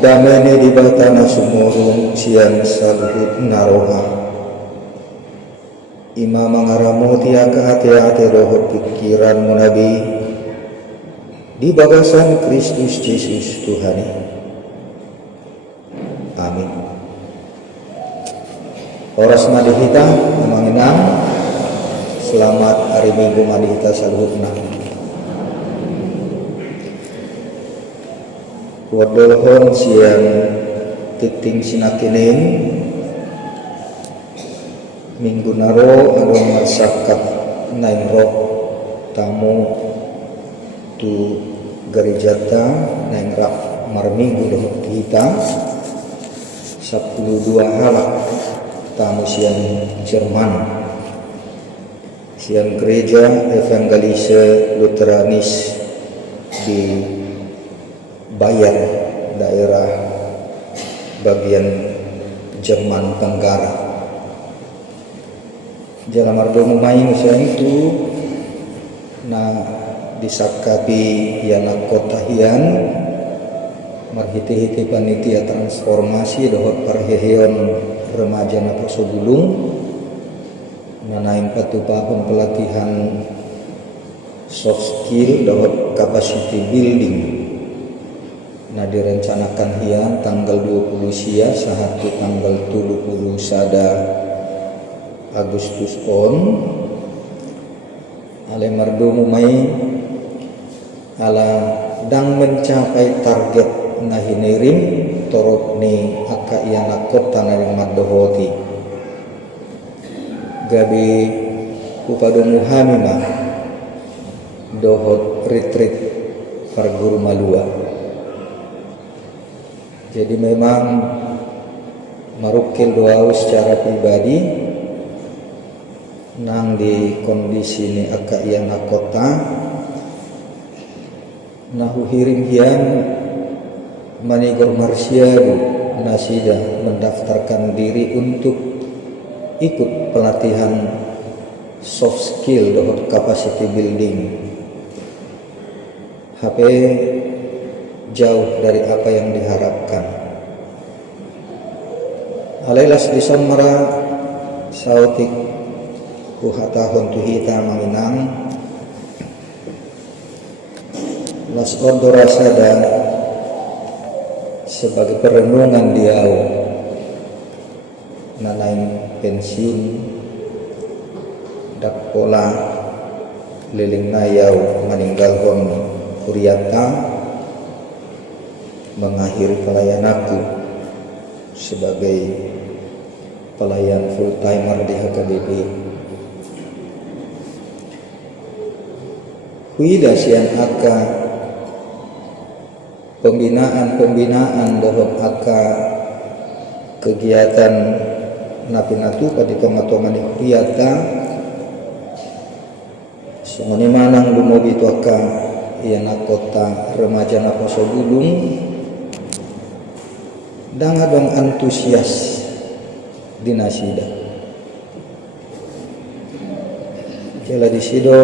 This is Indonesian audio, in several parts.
damene di batana sumurung siang saluhut naroha ima mangaramuti aka hati-hati roh pikiran munabi di bagasan Kristus Yesus Tuhani. Amin. Oras madihita manginang selamat hari Minggu madihita saluhutna. Wadohon siang titing sinakinin minggu naro adong masyarakat naing roh tamu tu gereja naing rak marminggu dohot kita 12 halak tamu siang Jerman siang gereja evangelise Luteranis di Bayern daerah bagian Jerman Tenggara. Jalan mardomu main usia itu na disakapi yana kota hian marhiti-hiti panitia transformasi dohot parheheon remaja na Posobulung nanain patupahun pelatihan soft skill dohot capacity building na direncanakan hian tanggal 20 sia sahatu tanggal 30 sada Agustus on ale mardomu mai ala dang mencapai target nahinirim torok ni aka iana kota na yang madohoti gabi upadomu hamima dohot retreat parguru malua. Jadi memang marukil doa secara pribadi nang di kondisi ni aka iana kota nahu hiring hian manigor marsiadu nasida mendaftarkan diri untuk ikut pelatihan soft skill dohot capacity building. HP jauh dari apa yang diharapkan. Alailas disamara sautik kuhatahon tuhita manginang las odorasada sebagai perenungan diau nanain pensiun dak pola liling nayau meninggalkan kuriata mengakhiri pelayananku sebagai pelayan full timer di HKBP. Huida sian aka pembinaan dohot aka kegiatan napinatu pada tonga-tonga di kuriata sungoni manang lumobi tu aka iana kota remaja na Posobulung dang adong antusias di nasida jala di sido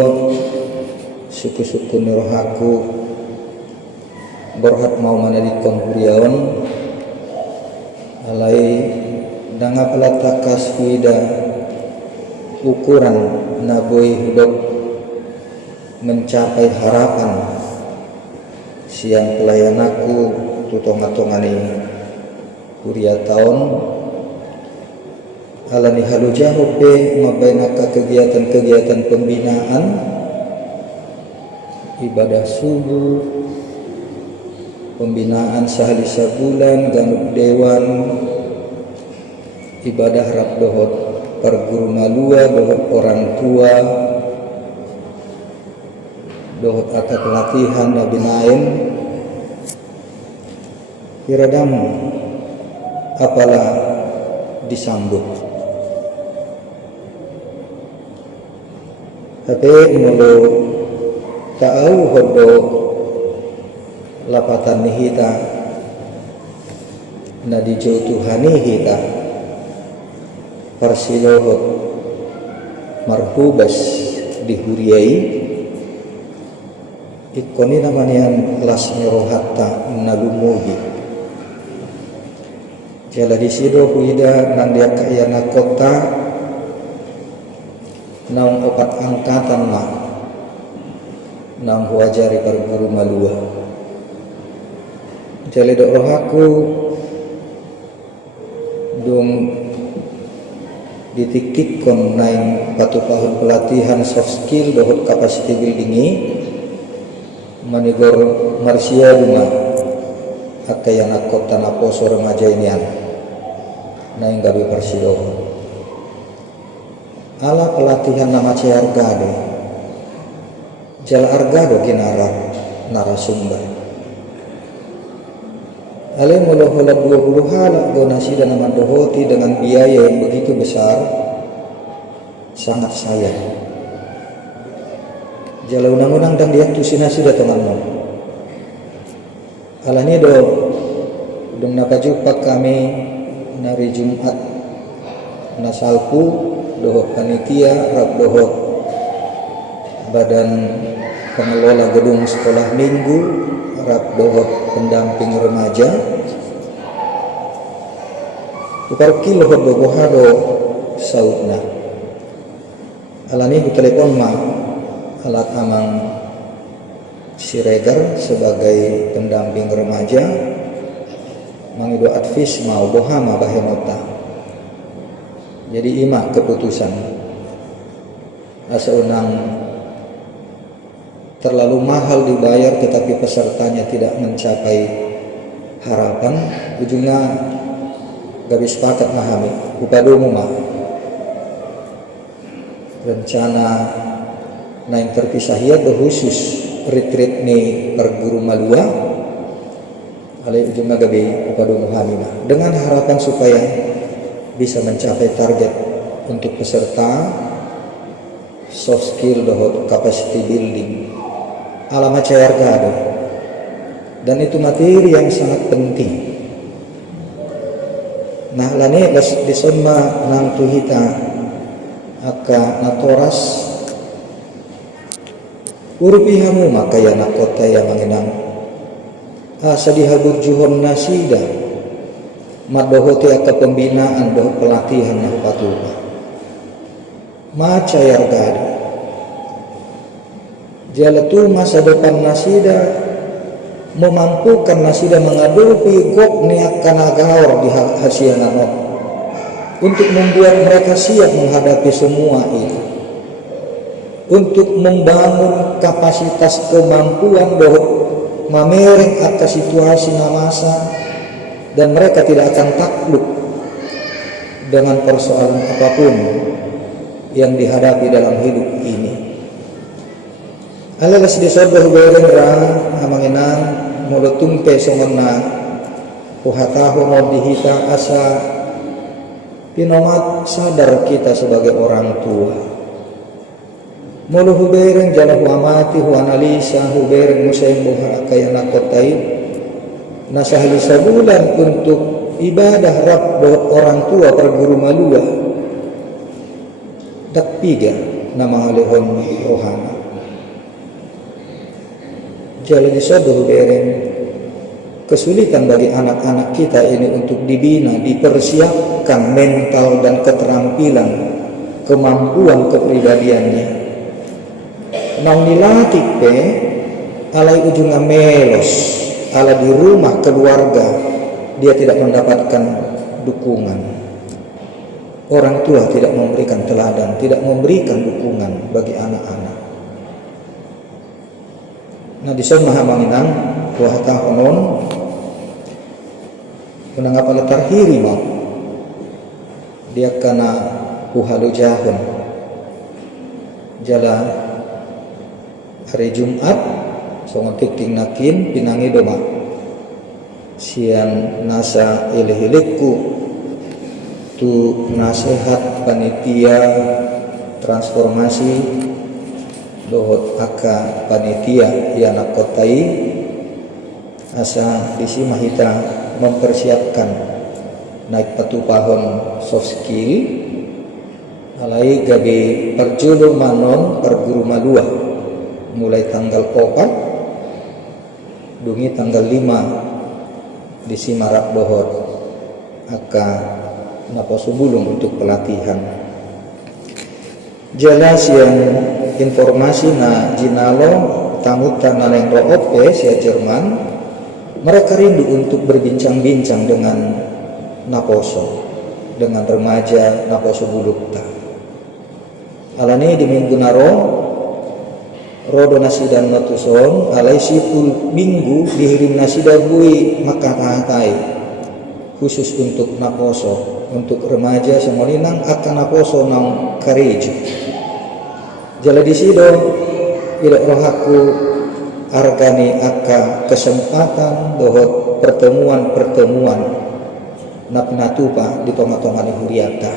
suku-suku nirohaku berhat mau manadikon huriaon alai danga pelatakas huida ukuran naboi hudok mencapai harapan siang pelayanaku tutonga-tongani huria tahun alani halu jahope mabainaka kegiatan-kegiatan pembinaan ibadah subuh, pembinaan sehari sebulan, ganuk dewan, ibadah rap dohot perguru malua, dohot orang tua, dohot aka pelatihan nabi nain, kiradamu apalah disambut. Tapi mulu tahu hodo lapatan nihita na dijauh Tuhani hita parsilohot marhubas dihuriai ikoni namanya las nyerohatta nalumugi jala disido huida nang dia kayana kota naung opat angkatan lah nang huajari perguru malua jale dok rohaku dong ditikikon naing patu pahun pelatihan soft skill dohot capacity buildingi manigor marsia duma akayana kota naposo remaja inian naing gabi persido ala pelatihan nama argade jala argado kinara narasumber ale molohola 20 halak donasi dan nama dohoti dengan biaya yang begitu besar sangat sayang jala undang-undang dan diaktusinasi datanganmu alani do dong napajumpa kami nari Jumat nasalpu dohot panitia rab dohot badan pengelola gedung sekolah minggu rab dohot pendamping remaja uparki lohot bobohado saudna alani ku telepon ma alat amang Siregar sebagai pendamping remaja mangido advis mau bohama bahenota jadi ima keputusan asa unang terlalu mahal dibayar tetapi pesertanya tidak mencapai harapan ujungnya gak bisa sepakat mahami upadomu mah rencana naing terpisah ya khusus retreat ni perguru malua alai ujungnya gabi upadomu hamina dengan harapan supaya bisa mencapai target untuk peserta soft skill dohot capacity building alamat cairgado dan itu materi yang sangat penting nah lani disoma nang tuhita aka natoras urupihamu makaya nakota yang mengenang asa dihabur juhon nasida madohote aka pembinaan doh pelatihan yang patuha maca yargada jalatu masa depan nasida memampukan nasida mengadupi gok niat kanagaor di hasianganot untuk membuat mereka siap menghadapi semua itu untuk membangun kapasitas kemampuan doh mamerek atas situasi namasa dan mereka tidak akan takluk dengan persoalan apapun yang dihadapi dalam hidup ini. Alalas disordoh bereng ra amanginan mulutumpe songonna puhataho mo dihita asa pinomat sadar kita sebagai orang tua. Mulu hubereng jala huamati huanalisa hubereng musayang buha kaya nakotai nasahli sabulan untuk ibadah rab orang tua perguru malua dak piga nama alehon rohana jala disodoh hubereng kesulitan bagi anak-anak kita ini untuk dibina dipersiapkan mental dan keterampilan kemampuan kepribadiannya mau dilatih alai ujungnya melos ala di rumah keluarga dia tidak mendapatkan dukungan orang tua tidak memberikan teladan tidak memberikan dukungan bagi anak-anak nah disana mahamanginan wahata honon menangapa letar hiri mau dia kena puhalu jahun jala hari Jumat songon tikting nakin pinangi doma siang nasa ilihiliku tu nasihat panitia transformasi dohot aka panitia yana kotai asa disi mahita mempersiapkan naik patupahon soft skill alai gabi perjulu manon perguru malua mulai tanggal 4 dungi tanggal 5 di Simarak dohot aka naposo bulung untuk pelatihan. Jelas yang informasi na jinalo tamutan na yang roope sia Jerman, mereka rindu untuk berbincang-bincang dengan naposo, dengan remaja naposo bulukta. Alani di minggu naro rodo nasidan matuson alai sipul minggu dihirim nasida bui makatahatai khusus untuk naposo, untuk remaja semoninang akan naposo nang kareju. Jala di sido ila rohaku argani aka kesempatan dohot pertemuan na pinatupa di tonga-tonga ni huriata.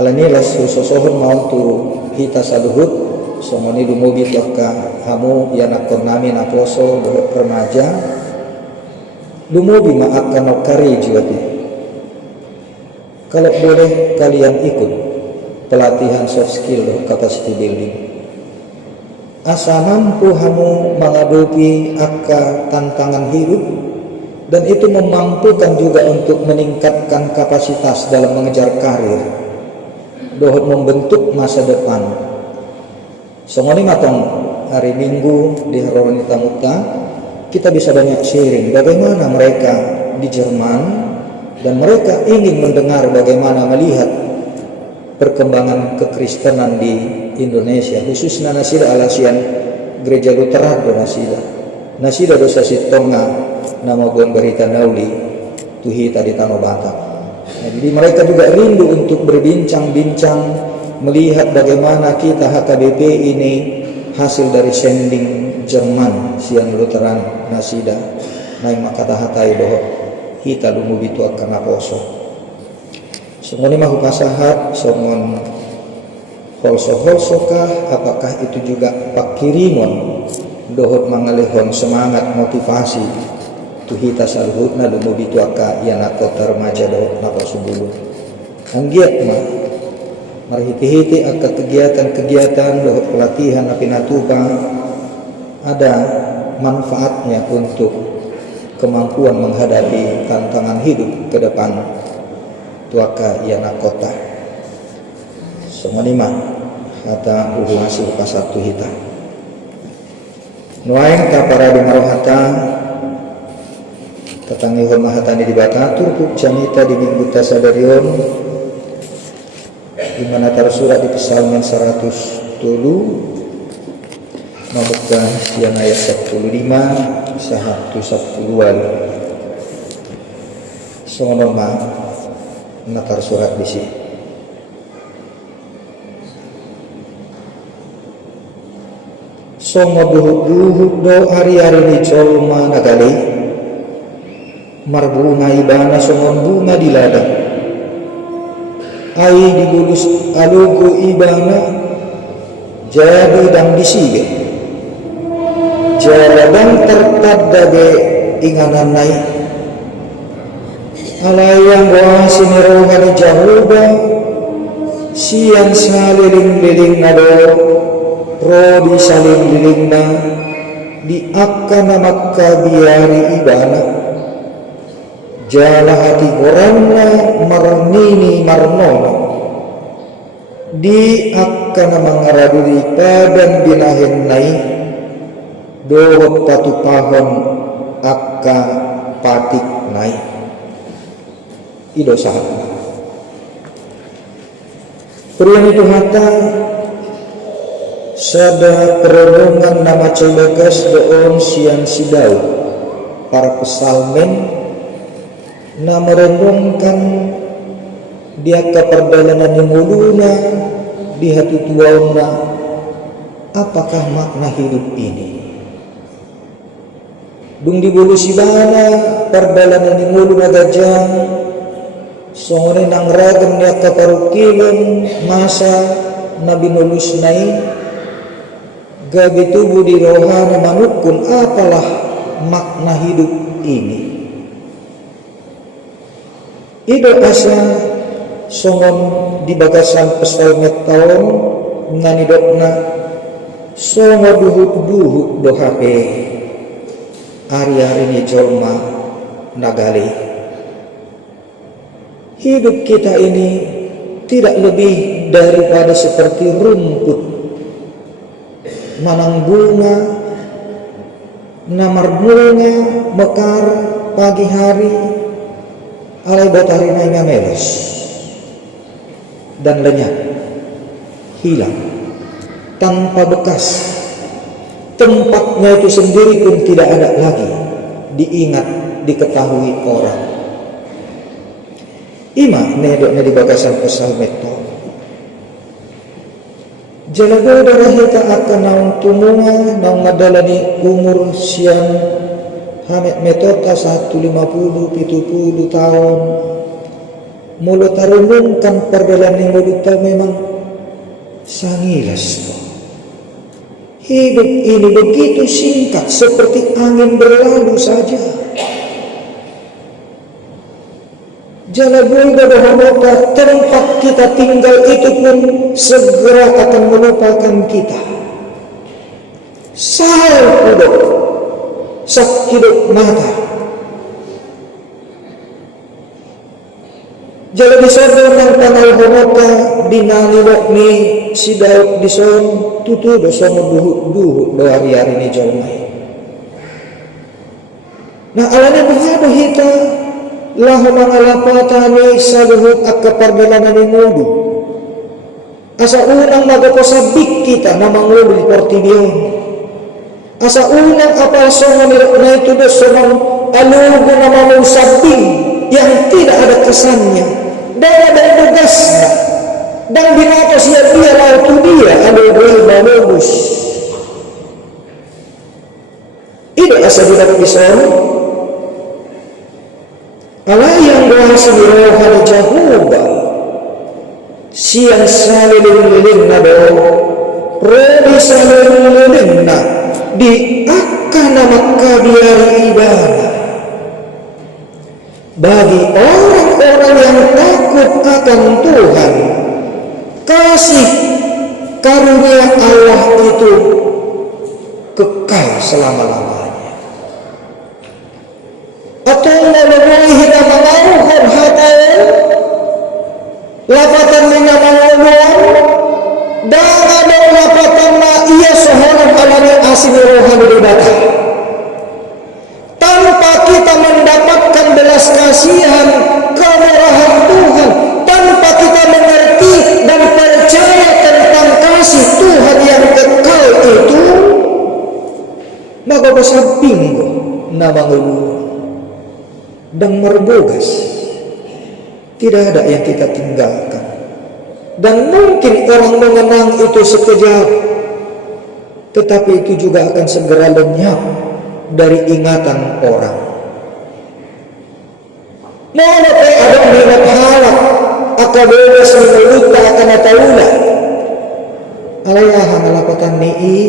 Alani las susosohon mau tu hita saluhut somoni dumugi toka hamu yanakon nami naposo dohot remaja dumugi maafkan nokari jiwati. Kalau boleh kalian ikut pelatihan soft skill dohot capacity building. Asa mampu hamu menghadapi aka tantangan hidup, dan itu memampukan juga untuk meningkatkan kapasitas dalam mengejar karir, dohot membentuk masa depan. Semoni matang hari Minggu di Haronita Muta kita bisa banyak sharing bagaimana mereka di Jerman, dan mereka ingin mendengar bagaimana melihat perkembangan kekristenan di Indonesia, khususnya nasida alasian gereja Lutheran do nasida dosa sitonga nama buang berita nauli tuhita di Tanah Batak. Jadi mereka juga rindu untuk berbincang-bincang melihat bagaimana kita HKBP ini hasil dari sending Jerman siang Lutheran nasida naik makata hatai doh kita lumu bitu akan naposo. Semua ini mahu pasahat somon holso-holsokah, apakah itu juga pak kirimon dohot mangalehon semangat motivasi tuhita saluhutna lumu bitu aka yana kota remaja dohot naposo bulu anggiat mah marhiti-hiti aka kegiatan-kegiatan dohot pelatihan api natupa ada manfaatnya untuk kemampuan menghadapi tantangan hidup ke depan tuaka yana kota. Semua lima kata uhuasi pasatu hita nuaing ka para di marohata tatangi hormahatani di batatur kuk jamita di minggu tasadarion di mana tersurat di Psalmen 100 membuka siang ayat 15 sahatu 10-an sonoma natar surat di sini. Songo duhuk do hari-hari ni colma nagali marbunga ibana songon bunga di ladang ai dibulus alugu ibana jadi dang disige jaladang tertadage inganan nai alayang wa sinirohani jahuba siang saliling-liling nado rodi saling lilingna di akana makka biari ibana jala hati orangna marnini marnono di akana mangaraduri padan binahen nai dohot patu pahon akka patik nai ido sahat priyan itu hata sada perenungan nama cebagas doon siang sidau para pesalmen na merenungkan dia ke perjalanan yang muluna di hati tuauna apakah makna hidup ini dung dibulu sibana perjalanan yang muluna gajang songone nang ragam dia ke parukilon masa nabi nulus nai gabi tubuh di rohana manukun apalah makna hidup ini ido asa songon di bagasan pesalmet taon nganidokna songo duhuk do hape hari-hari ni jolma nagali hidup kita ini tidak lebih daripada seperti rumput manang bunga, namar bunga mekar pagi hari, alai botari nainga meles dan lenyap, hilang tanpa bekas. Tempatnya itu sendiri pun tidak ada lagi diingat, diketahui orang. Ima nedoknya di bagasan pesal meto. Jalago darahita akan naung tumunga naung ngadalani umur siang hamet metota 150-70 tahun. Mulut tarunungkan perjalanan mulut memang sangilas. Hidup ini begitu singkat seperti angin berlalu saja. Jalabul Badahomota, tempat kita tinggal itu pun segera akan melupakan kita. Sahal pudok, sak hidup mata. Jala disono ng tangal homota dinanilok ni si Daud dison tutu dosono duhut do hari-hari ni jomai. Nah alane bahado hita lahu mangalapatani sa luhut at kapargalanan ni mudu. Asa unang magkakasabik kita na mangulo di Portibyon. Asa unang apalsongan na ito dosonong alugo na mamusabing yang tidak ada kesannya dan ada tugasnya dan binata siya dia lalu dia ada bagus itu asa tidak bisa ala yang berhasil dirohan jahuba siang salilin na do robi salilin na di akan nama kabiari ibadah. Bagi orang-orang yang takut akan Tuhan, kasih karunia Allah itu kekal selama-lamanya. Atau melalui hina mengauhon hatau, lapatan mina mengauhon, dan ada lapatan na ia sohonan alani asin rohani di bata. Tanpa kita mendapatkan belas kasihan, kemurahan Tuhan, tanpa kita mengerti dan percaya tentang kasih Tuhan yang kekal itu, maka bersamping nama ngeluh dan merbogas. Tidak ada yang kita tinggalkan. Dan mungkin orang mengenang itu sekejap, tetapi itu juga akan segera lenyap dari ingatan orang. Mana ada minat halak akabebas meluta akan taula. Alaya hangalapatan nii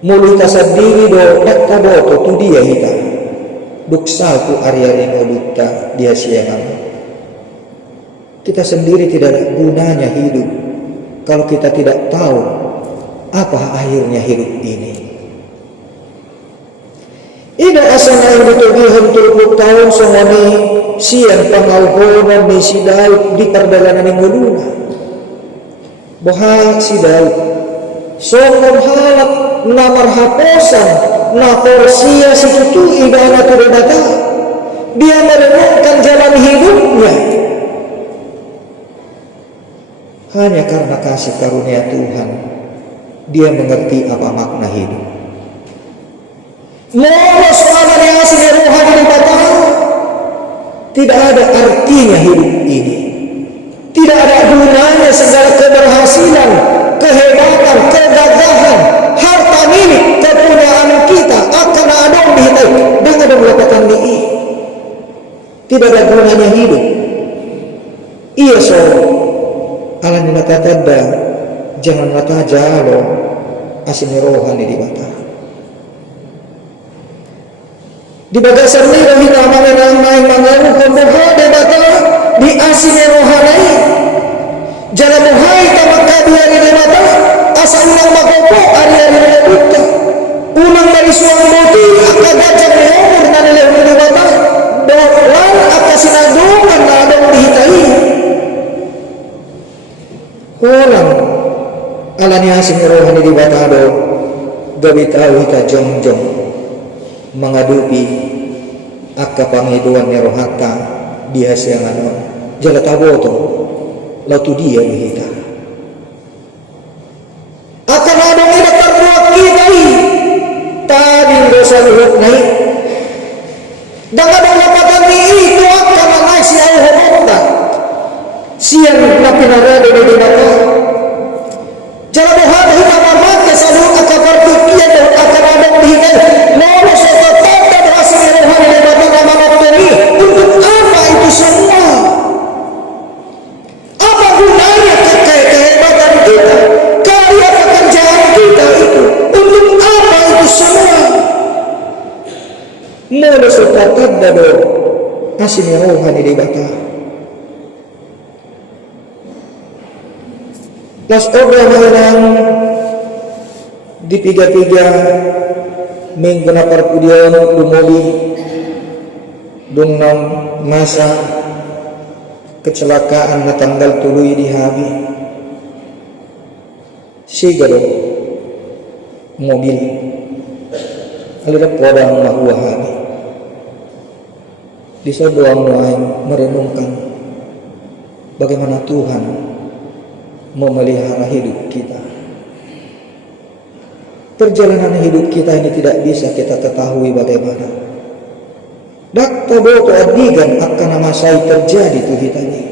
mulita sadiri do taboto tu dia hita. Duksaku ari-ari meluta dia siangan. Kita sendiri tidak ada gunanya hidup kalau kita tidak tahu apa akhirnya hidup ini. Ida asana yang ditugihan 30 tahun songani siang pangauhonan ni si Daud di perjalanan yang meluna. Bahag si Daud songong halap namar haposan na porsiya si tutu ibana turibata. Dia menemukan jalan hidupnya hanya karena kasih karunia Tuhan. Dia mengerti apa makna hidup. Molos aman yang asli rohani di batang. Tidak ada artinya hidup ini. Tidak ada gunanya segala keberhasilan, kehebatan, kegagahan, harta milik, kepunyaan kita akan ada di hidup dengan mendapatkan ini. Tidak ada gunanya hidup. Iya so, alam natatada jangan mata jalo asli rohani di batang. Di bagasan ni kami namanya namai mangaruh pembuha debata di asine rohanai jala buhai tamakadi hari debata asal unang magopo hari-hari debata unang dari suang boti akagajang leher na leher debata dolan akasinadungan na asing rohani di batado gabi tahu hita jongjong mengadupi akka panghiduan ni rohata dia siang jala taboto latu dia hita akan ada ina terbuat kita tadi dosa luhut naik dan ada lapatan itu akan naik si ayah hormata siang napi narada di bata jala bohad hita mamake selalu akan berpikiran dan akan ada hita lalu saya tanda berhasil rohani di bata amanat ini untuk apa itu semua. Apa gunanya kehebatan kita, karya pekerjaan kita itu, untuk apa itu semua? Mula sepakat dado asin rohani di bata. Las obra mengenang di tiga-tiga minggu na parpudian dumuli dungnang masa kecelakaan na tanggal tuloy di habi sigaro mobil alirap podang mahuwa habi di sa doang ay merenungkan bagaimana Tuhan memelihara hidup kita. Perjalanan hidup kita ini tidak bisa kita ketahui bagaimana. Dak taboto adigan akan masai terjadi tu hitani.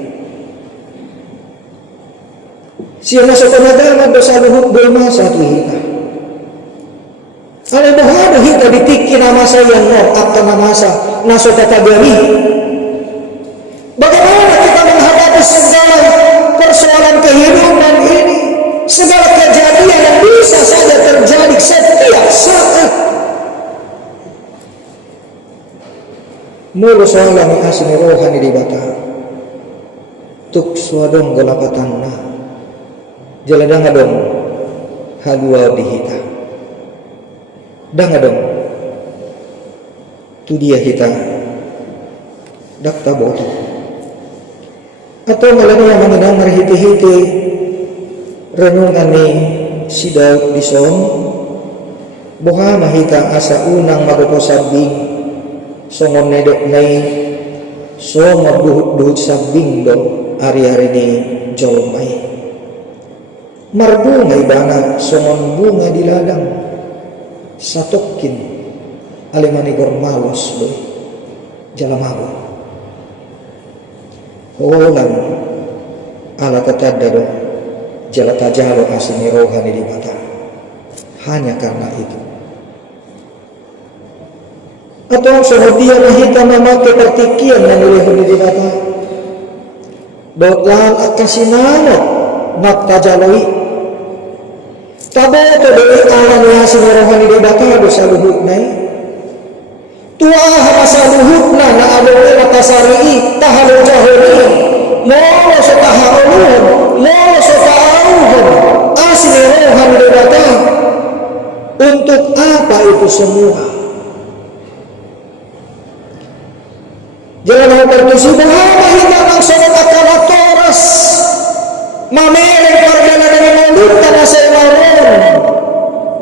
Siapa sepenagama dosa luhut bermasa tu hita. Kalau bahada hita ditiki nama saya yang akan masa naso kategori. Bagaimana kita menghadapi segala persoalan kehidupan ini, segala kejadian yang bisa saja terjadi setiap saat. Mulu soalan asli rohani di bata tuk suadong galapatan na jaladang adong halua dihita dang adong tu dia hita dak taboto atau malam yang mengenang merhiti-hiti renungan ni si Daud di son boha mahita asa unang magopo sabing songon nedok nai so mabuhut-buhut sabing do ari-ari ni jolmai marbunga ibana songon bunga di ladang satokin alimani gormalos do jalamawa holan ala tatadda do jala tajalo asini rohani di mata hanya karena itu. Atau dia mahita memakai pertikian menulih di bata dotlan akasinanot nak tajaloi taboto dari alam yasin rohani di bata dosa luhut nai tua masa luhut na adowe matasari tahalu jahoni molo setahaulun molo setauhun asli rohani di bata untuk apa itu semua. Jangan bertusi bahwa hingga langsung akan toras mameren pardana dari mulut karena saya marun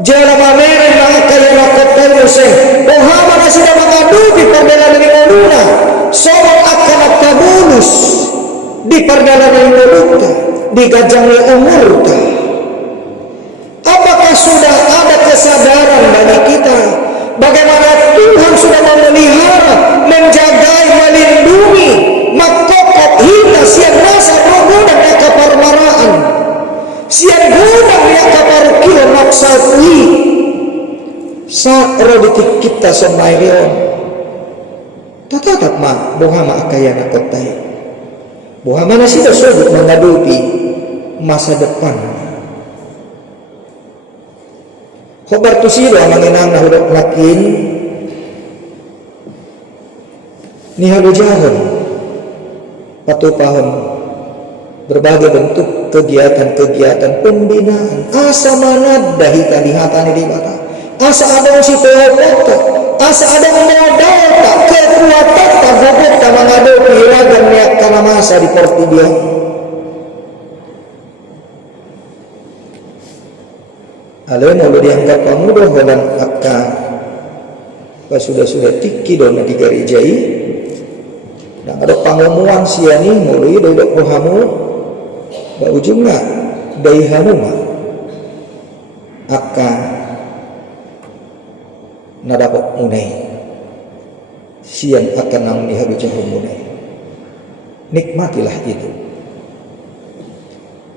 jangan mameren maka yang lakot teruseng bahwa mana sudah mengadupi pardana dari muluna soal akan kabulus di pardana dari mulutnya di gajangnya umurta. Apakah sudah ada kesadaran bagi kita bagaimana Tuhan sudah memelihara, menjagai, melindungi makokot hina siang nasa rogo dan kaparmaraan siang gudang yang kaparukiyo maksatui saat roditik kita semairion tatatat ma bohama akayana kotai bohama nasi tersebut mengadupi masa depan. Khobar tu siro mengenang na hudok lakin ni halu jahon patupahon berbagai bentuk kegiatan-kegiatan pembinaan asa manad dahita dihatani di bata asa ada si teopota asa ada modalta kekuatan tabobot mengadu piragan niat kana masa di porti dia Ale mau dianggap pamudo holan akka pas sudah tiki dona digarijai dan ada pangumuan siani mulai dari rohamu ba ujungnya dari hanuma akan nadapat munai siang akan nang nihabijan munai. Nikmatilah itu.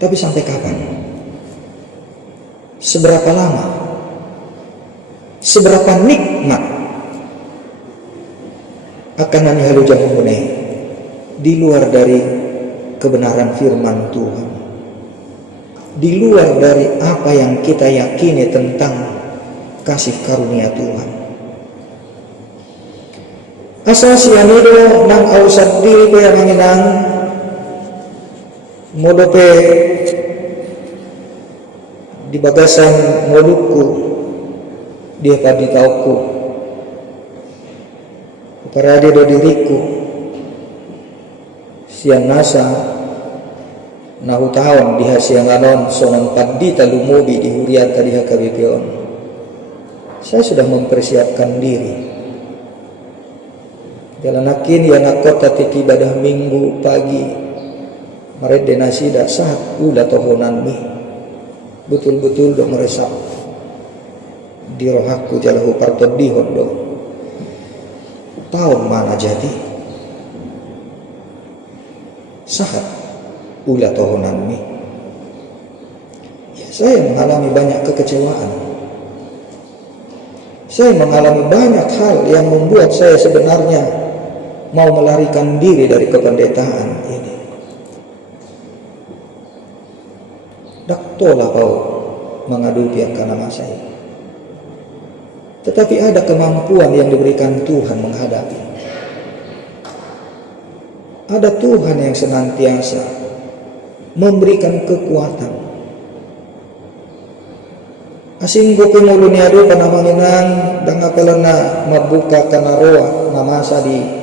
Tapi sampai kapan? Seberapa lama? Seberapa nikmat akan nang nihabijan munai di luar dari kebenaran firman Tuhan, di luar dari apa yang kita yakini tentang kasih karunia Tuhan. Asa sianido nang ausat diri ko yang manginang modope di bagasan mulutku dia padi tauku para do diriku siang nasa nahu tahun diha siang anon sonon padi talumubi di huriat tadi hakabipion. Saya sudah mempersiapkan diri. Jalan akin ya nakota tiki ibadah minggu pagi merede nasi dak saat ulah tohonan mi betul-betul do meresap di rohaku jalahu partod dihon do tahun mana jadi saat ulah tohonan mi. Ya, saya mengalami banyak kekecewaan. Saya mengalami banyak hal yang membuat saya sebenarnya mau melarikan diri dari kependetaan ini. Daktolah kau mengadu pihak nama saya. Tetapi ada kemampuan yang diberikan Tuhan menghadapi. Ada Tuhan yang senantiasa memberikan kekuatan. Asing goke muluniado panamanginang dangakalana mabuka kanaroa namasa di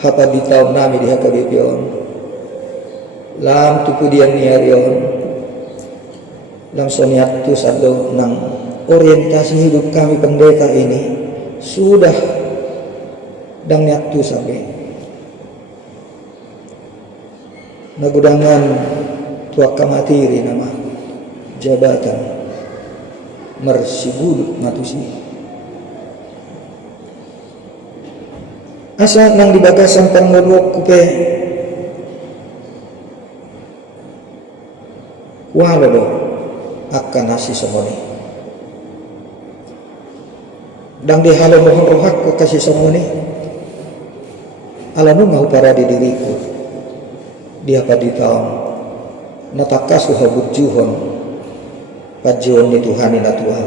hapa bitaw nami di hakabipion lam tupudian niarion lam soniat tu sado nang orientasi hidup kami pendeta ini sudah dang niat tu sabe nagudangan tuak kamatiri nama jabatan mersibudut matusi asa nang dibagasan pangulok kupe wala do akan nasi semoni dang dihalo mohon rohakku kasih semoni alamu mau para di diriku dia paditaon natakasu habut juhon pajuon ni Tuhan ina Tuhan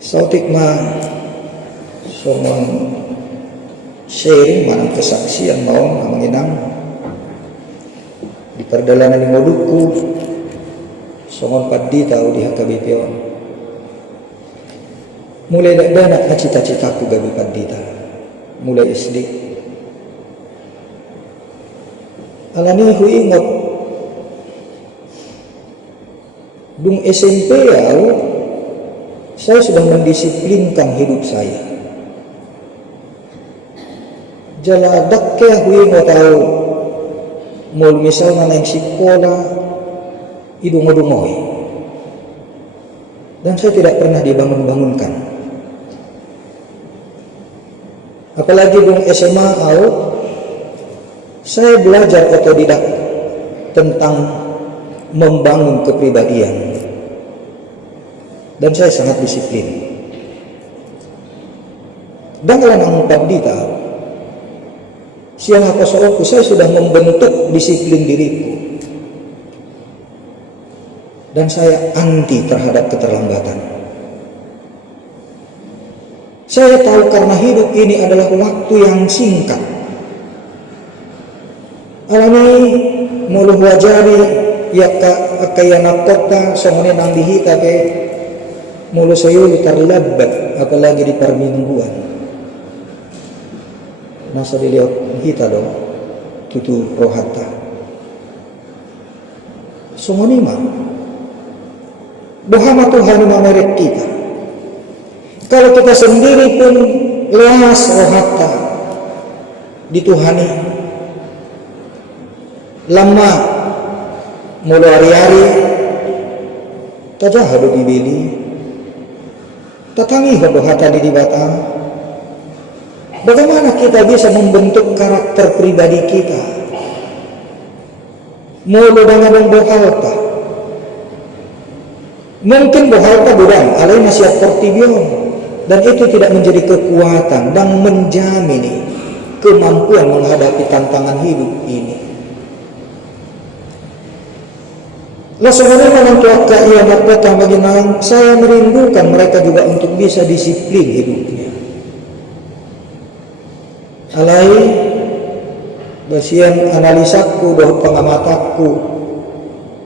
sautik ma somon sharing manang kesaksian maong manginang di perdalanan di moduku somon paddi tahu di hakabipion mulai dak na cita-citaku gabi paddita mulai SD alani hu ingot dung SMP saya sudah mendisiplinkan hidup saya. Jaladak kaya hui mo tahu mul misal na yang sekolah idungo-dungoy dan saya tidak pernah dibangun-bangunkan. Apalagi dung SMA saya belajar otodidak tentang membangun kepribadian dan saya sangat disiplin. Dan kalau nang padita siang apa soalku saya sudah membentuk disiplin diriku dan saya anti terhadap keterlambatan. Saya tahu karena hidup ini adalah waktu yang singkat. Alami muluh wajari ya kayana kota somone nang dihita ke mulu sayuli terlambat apalagi di permingguan. Nasa dilihat kita dong tutu rohata. Somonima Bahwa Tuhan memerek kita. Kalau kita sendiri pun leas rohata dituhani, lama mulai hari-hari tajah dibeli, tatangi rohata di batang. Bagaimana kita bisa membentuk karakter pribadi kita? Mulu dengan membohalta. Mungkin bohalta budang, alai nasihat portibion, dan itu tidak menjadi kekuatan dan menjamin kemampuan menghadapi tantangan hidup ini. Lah sebenarnya menentukan kiamat datang bagi nang, saya merindukan mereka juga untuk bisa disiplin hidupnya. Alai basian analisaku dan pengamataku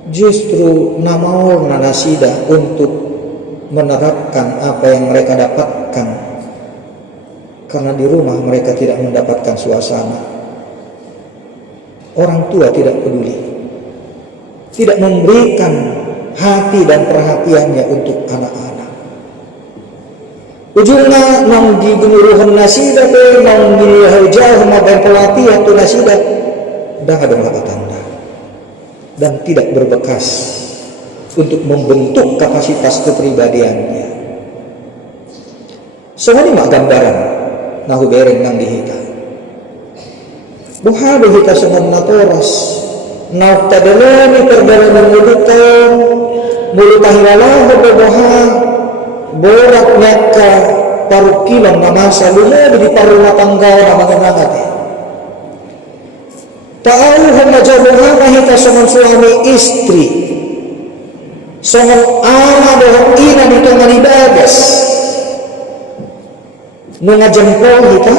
justru namaul nanasida untuk menerapkan apa yang mereka dapatkan, karena di rumah mereka tidak mendapatkan suasana. Orang tua tidak peduli, tidak memberikan hati dan perhatiannya untuk anak-anak. Ujungnya nang di genuruhan nasida be nang di jauh maben pelatihan tu nasida dah ada tanda dan tidak berbekas untuk membentuk kapasitas kepribadiannya. Soalnya mak gambaran nahu bereng nang dihita. Buha dihita semua natoras. Nau tadalani perdalangan mulutan mulutahilalah berboha boraknya ke paruh kilang nama saluna di paruh rumah tangga nama kenangan. Tahu hendak jauh kita sama suami istri, sama anak dan ina di tengah ibadah, mengajempol kita,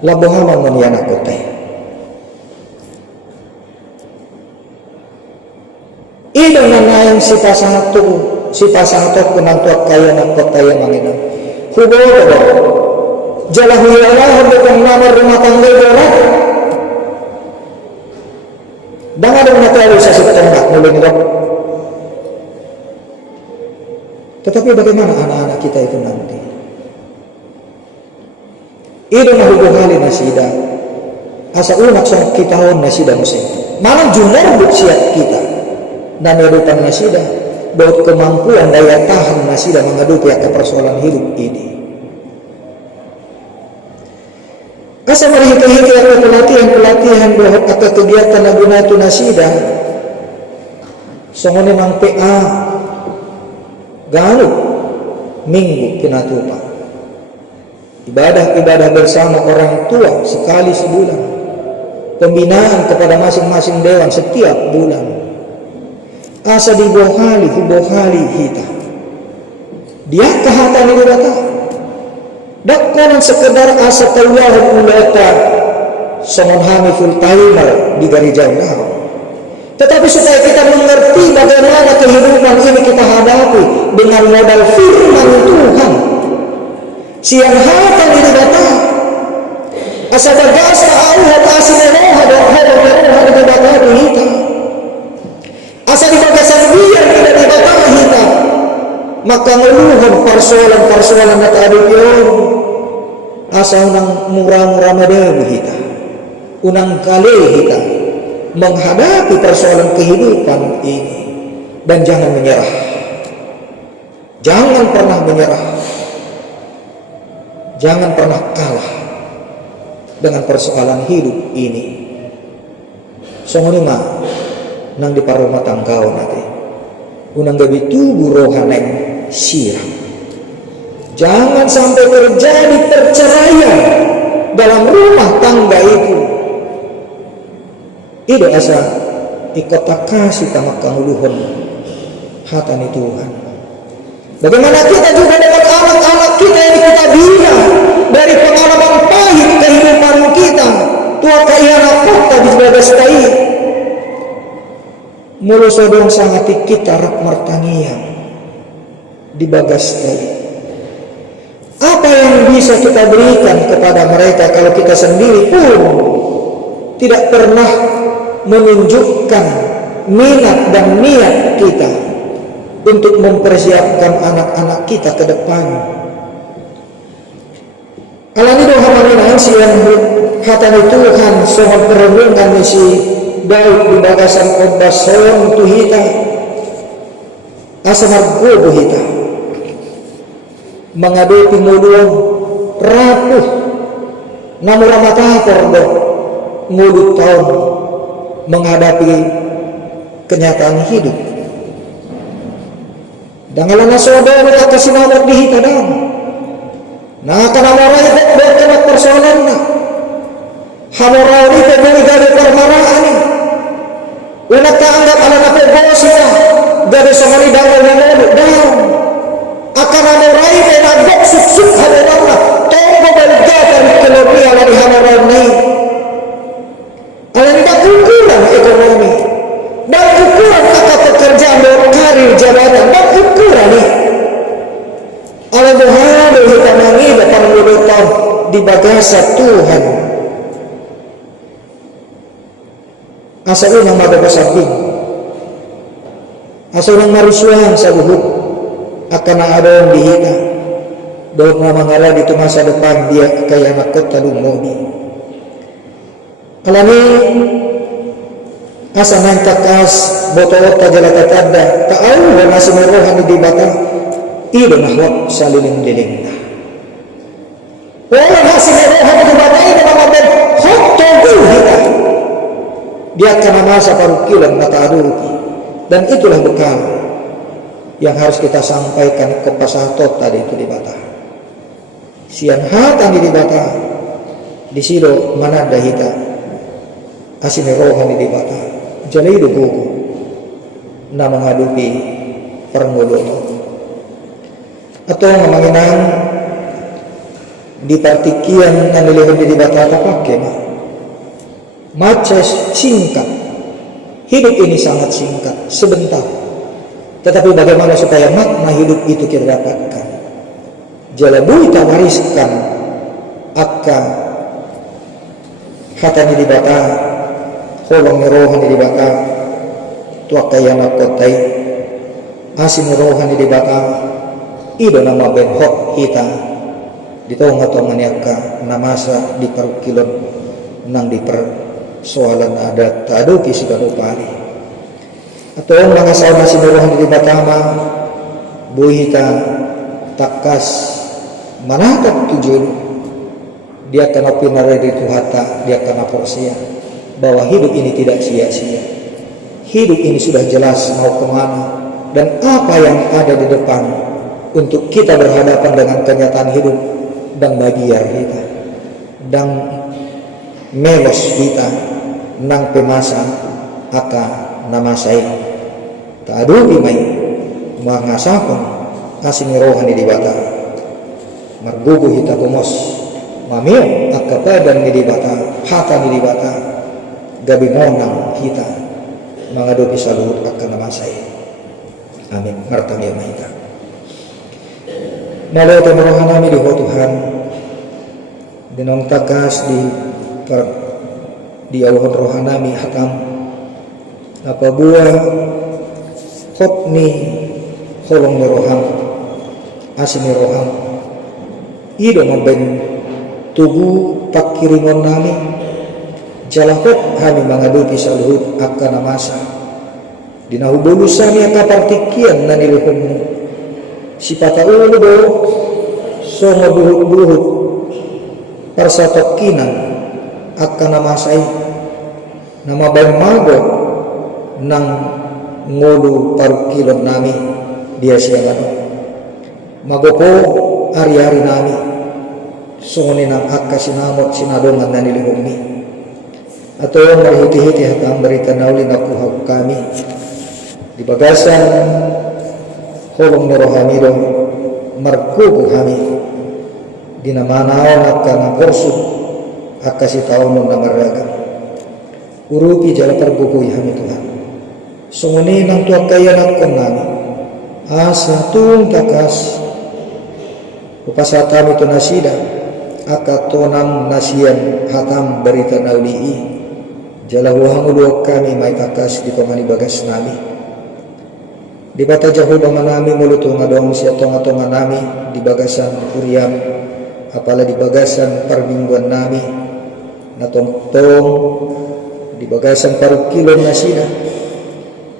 labuhan menianak kote. Ida nanayan si pasangan tu penantuak kaya nak kota yang mangina. Hubo ba? Jalah wilayah bukan nama rumah tangga orang. Dengan ada naturalisasi tetangga mulai nidok. Tetapi bagaimana anak-anak kita itu nanti? Ida na hubungan nasida. Asa unak sa kita hon nasida musim. Mana jumlah buksiat kita. Dan kehidupan nasida, buat kemampuan daya tahan nasida menghadapi persoalan hidup ini. Asa merihiti-hiti atau pelatihan buat atau kegiatan laguna itu nasida, songone mang PA, galuh minggu pinatupa. Ibadah bersama orang tua sekali sebulan. Pembinaan kepada masing-masing dewan setiap bulan. Asa dibohali hita. Dia kahatan itu data. Dakkan sekedar asa tawah ulata sangon hami full timer di gereja dah. Tetapi supaya kita mengerti bagaimana kehidupan ini kita hadapi dengan modal firman Tuhan. Siang hatan itu data. Asa bagasa Allah kasih roh ada di data kita. Asa di bagasan biar tidak dibatang kita, maka ngeluhan persoalan yang ada dion. Asa unang murah-murah medewi kita, unang kali kita menghadapi persoalan kehidupan ini, dan jangan menyerah, jangan pernah menyerah, jangan pernah kalah dengan persoalan hidup ini. Songonima nang di paruh matanggao nanti unang gabi tubuh rohaneng siram. Jangan sampai terjadi perceraian dalam rumah tangga itu. Ida asa ikota kasih tamak kanguluhon hatani Tuhan. Bagaimana kita juga dengan anak-anak kita yang kita bina dari pengalaman pahit kehidupan kita. Tua kaya kota di sebagai stay. Mulu sodong sangat kita rak martangiang di bagas tadi. Apa yang bisa kita berikan kepada mereka kalau kita sendiri pun tidak pernah menunjukkan minat dan niat kita untuk mempersiapkan anak-anak kita ke depan. Alani doa manginan siang hatani Tuhan soal perenungan si Daud di bagasan obas soal tuhita asa margobo hita menghadapi nguluang rapuh namun ramatapor do ngulu tahun menghadapi kenyataan hidup. Dangalan na saudara at kasinamot di hita daw. Nakakanamoray ko berkenak persoalan na. Hamoraw rito gani-gani permaraan ni. Una kaanggap ala na pogosi na. Gani sa manidang na nanolo daw. Akanamoray ko nagok suksuk hamoraw na. Tonggo baligatan ekonomi ala ni hamoraw na. Ala ni ukuran ekonomi. Dan ukuran kata pekerjaan dan karir jabatan dan ukuran ni ala dohado kita mangida pangulitan di bagasa Tuhan asa unang magapasabing asa unang marusuhan sa buhok akan naadong dihita doon na mangala dito masa depan dia kaya nakot talumoni alani asa nang takas botoot tajalatadda taaw na sumarohan di bata ido nahwak sa liling-liling na wala na sumarohan di bata ido namabed hotogul hita dia akan masa parukilan mataaduki dan itulah bekal yang harus kita sampaikan ke pasatot tadi itu di bata sian hatang di bata di sido manada hita asimerohan di bata jalai dugugu na menghadapi perngulutan atau manginang di partikian na nilihon di bata pakai macas singkat hidup ini sangat singkat sebentar tetapi bagaimana supaya makna hidup itu kita dapatkan jalabui tawariskan akka hatani di bata holong rohan di bata tua kaya nakotai asin rohan di bata ido nama benhok hita ditonga-tonga niaka namasa di parukilon nang di persoalan adat taduki sigado pari atau mga sauna sinurohan di batama buhi hita takas manatap tujuan dia kena pinare di tuhata dia kena porsia bahwa hidup ini tidak sia-sia. Hidup ini sudah jelas mau kemana dan apa yang ada di depan untuk kita berhadapan dengan kenyataan hidup dan bagiar kita dan melos kita nang pemasa aka nama saya tadubi may mangasapon kasing rohani di bata margugu hita kumos mamiyo akapadan ni di bata hata ni di bata gabi monang kita menghadapi salut akan nama saya. Amin. Martami mahita. Nalaya temurohan kami di Tuhan. Dinong tagas di awal rohanami hatam. Apa buah khotni holong roham asini roham. Ido ngomben tugu pakiringon nami. Jalakot kami menghadapi saluhut akan namasa dinahubulusan yang kapartikian na nilihon si pataulo do so mabuhut-buhut parsatokinan akan namasay na mabaymago ng ngulu parukilon nami dia siya magopo ari-ari nami sungunin ang akasinamot sinadongan na nilihon ni atau yang marhiti-hiti hatang berita nauli nakuha kami di bagasan holong nirohami do markubu kami dinamanaw akan nakorsu akasi taon ng namaraga urupi jala perbukuy kami Tuhan sunguni ng tuwa kaya nakon nami asa tuong takas upasatami to nasida akatonam nasiyan hatam berita nauli Jala huangulu kami may takas di pamani bagas nami. Di bata jahu nami mulutung adong siya tonga-tonga nami di bagasan kuriam apala di bagasan parbingguan nami natong-tong di bagasan paru kilon na sida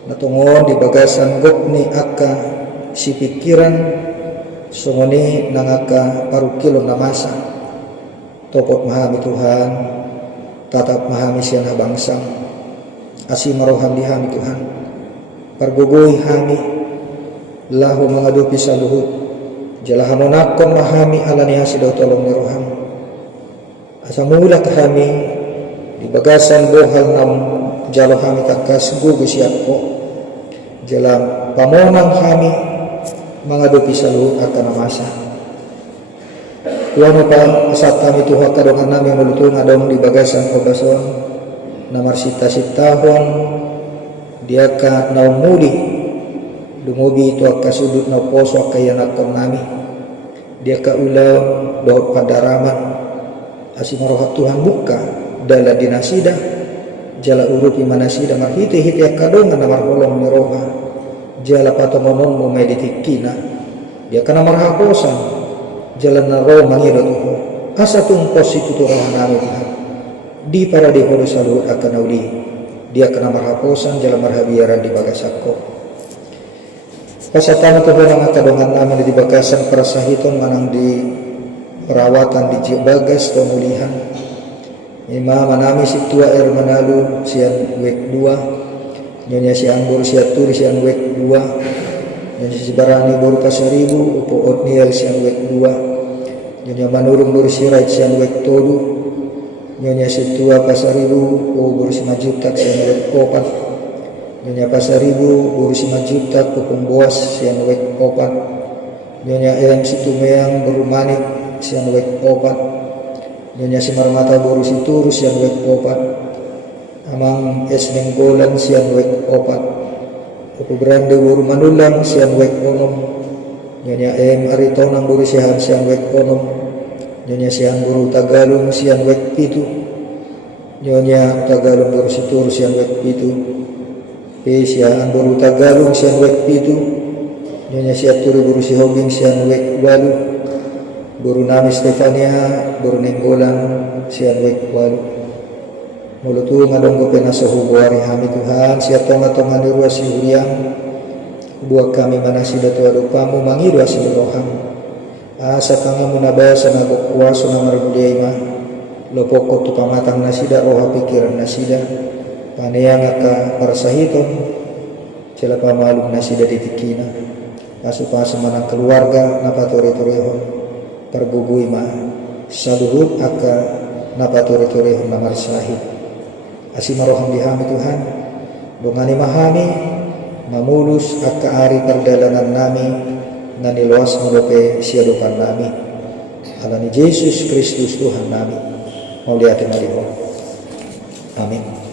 natungon di bagasan gokni aka si pikiran sungoni nangaka paru kilon na masa topot mahami Tuhan tatap mahami siya na bangsang asimaroham dihami Tuhan pargugoy hami lahu mengadupi sa luhut jalahamonakon mahami alaniha sidaw tolong ni roham asamulat kami di bagasan bohal nam jalo kami takas gugus yakko jalam pamonang kami mengadupi sa luhut akan masa Tuhan pa saat kami tuha kadongan namin mulutong adong di bagasan kobason namar sita-sitahon dia ka naumuli dumubi itu ka sudut na poso kaya nakon nami dia ka ulaw dohot padaraman asimarohat Tuhan buka dala dinasida jala urupi manasida marhiti-hiti kadongan namar holong ni roha jala patomonong mo meditikina dia ka namar hakosan jalan na roh mangiro tuho asa tung positu roha nami Tuhan di para di holo saluhut akan nauli dia kena marhaposan jalan marhabiaran di bagasakko pasatama Tuhan ang kadongan namin di bagasan prasahiton manang di perawatan di bagas pemulihan ima manami si tua manalu sian wek 2 nyonya si anggur sian turi sian wek 2 nyonya si barani boru pasaribu upo otniel sian wek 2 nyonya manurung boru sirait sian wek tolu nyonya situa pasaribu burus majutak sian wek 4 nyonya pasaribu burus majutak kupung boas sian wek 4 nyonya eyang situmeang berumanik sian wek 4 nyonya simarmata burus ituru sian wek 4 amang esneng golan sian wek 4 upu grande buru manulang sian wek 6 nyonya eyang aritonang burus sian wek 6 nyonya siang guru Tagalong siang wek 7 nyonya Tagalong guru situr siang wek 7 siang guru Tagalong siang wek 7 nyonya siaturi guru si Hobing siang wek 8 guru nami Stefania guru Nenggolan siang wek 8 mulutu ngadong ko penasahu buari hami Tuhan siat tonga-tonga nirua si huriang buat kami manasida tua lupamu mangiru asil roham asa kanga munabasa na kuwaso na marbuliay ma lopoko tu pamatang nasida roha pikiran nasida panayang ka parasahiton sila pamalong nasida ditikina pasu-pasu manang keluarga napatori-torihon perguguy ma saluhut aka napatori-torihon na marsahid asimaroham dihami Tuhan dongani mahami mamulus aka ari perdalanan nami na niluas melupe siadupan nami alani Yesus Kristus Tuhan nami mauliatin mariho amin.